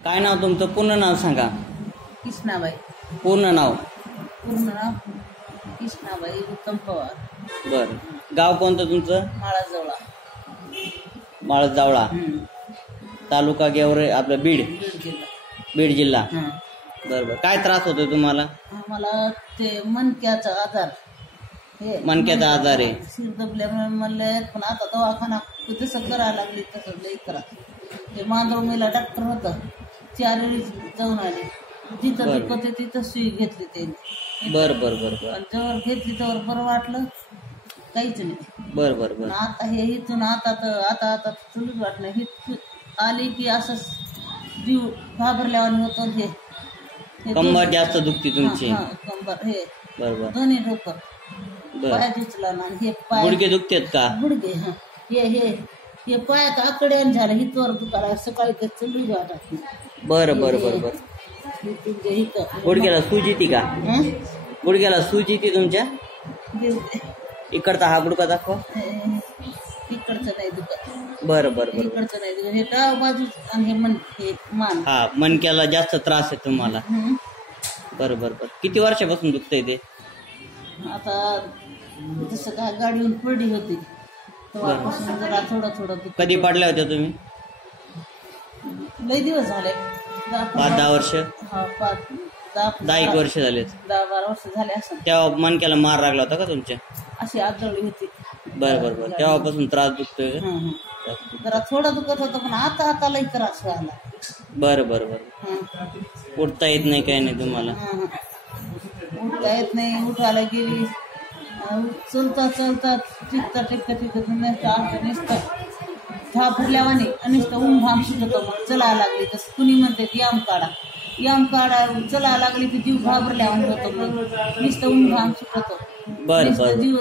काय नाव तुमचं? पूर्ण नाव सांगा. कृष्णाबाई. पूर्ण नाव? कृष्णाबाई उत्तम पवार. बर. गाव कोणतं तुमचं? माळाजवळा. माळजावळा. तालुका गेवरे, आपलं बीड. बीड जिल्हा. बीड जिल्हा. बरोबर. काय त्रास होतोय तुम्हाला? मला ते मणक्याचा आजार. मणक्याचा आजार आहे. शिर दबल्यामुळे म्हणले, पण आता दवाखाना जसं करायला लागली तसं लई त्रास. ते मांजरोमीला डॉक्टर होतं, 4 वेळी जाऊन आले. जिथं दुखत तिथं सुई घेतली त्यांनी. बर बर बर. जवळ घेतली तर बरं वाटलं, काहीच नाही. बर बर बर. आता हे इथून आता चलूच वाटलं. ही आली की असं जीव घाबरल्यावानी होतं. हे कंबर जास्त दुखती तुमची? कंबर हे बरोबर. दोन्ही डोकं पायात उचला ना. हे पाय गुडघे दुखतेत का? गुडघे. हे पायात आकड्यान झालं. हितवर दुखायला सकाळी ते चलूच वाटत नाही. बरं बरं बरं बरं. गुडघ्याला सूज येते का? गुडघ्याला सूज येते तुमच्या? इकडचा हा गुडघा दाखवा. इकडचं नाही दुखत. बरं बरं बरं. इकडचं नाही दुखत. हे डाव बाजू आणि हे मान. हा, मणक्याला जास्त त्रास आहे तुम्हाला? बरं बरं बरं. किती वर्षापासून दुखतंय ते? आता जसं काय गाडीहून पडली होती तेव्हापासून जरा थोडं. कधी पडल्या होत्या तुम्ही? लई दिवस झाले. 5-10 वर्ष? 10-1 वर्ष झाले. 10-12 वर्ष झाले असं. तेव्हा मणक्याला मार लागला होता का तुमच्या? अशी आजळली होती. बरं बरं बरं. तेव्हापासून त्रास दुखतोय? जरा थोडं दुखत होतं, पण आता लई त्रास व्हायला. बरं बरं बरं. उठता येत नाही, काही नाही तुम्हाला? उठता येत नाही. उठायला गेली चलता टिकत नुसतं घाबरल्यावानी नुसतं ऊन सुटत. मग चलायला लागली तर कुणी म्हणते याम काढा चलायला लागली तर जीव घाबरल्यावानी होतो. मग नुसतं ऊन सुटत. जीव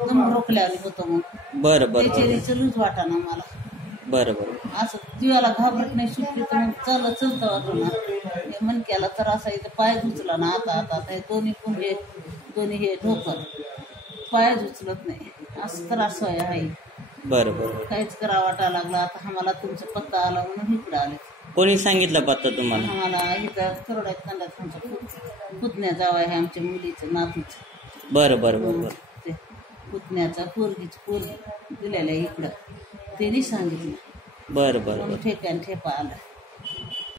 दम रोखल्यावानी होतो. मग बरं बरं. त्याचे चलूच वाटाना मला. बरं बरं. असं जीवाला घाबरत नाही, सुटली तर मग चलतं वाटणार. हे मणक्याला तर असा इथं पाय उचला ना. आता हे दोन्ही हे डोकं पायच उचलत नाही. असं त्रास आहे. बरं बरं. काहीच करा वाटायला लागला. आता आम्हाला तुमचा पत्ता आला म्हणून इकडे आले. कोणी सांगितलं पत्ता तुम्हाला? आम्हाला इथं करोड्यात तंडात आमच्या पुतण्या जावा आहे, आमच्या मुलीचं नातूचं. बरं बरं बरं. ते पुतण्याचा पोरगी दिलेला इकडं त्यांनी सांगितलं. बरं बरं. ठेप्या आला.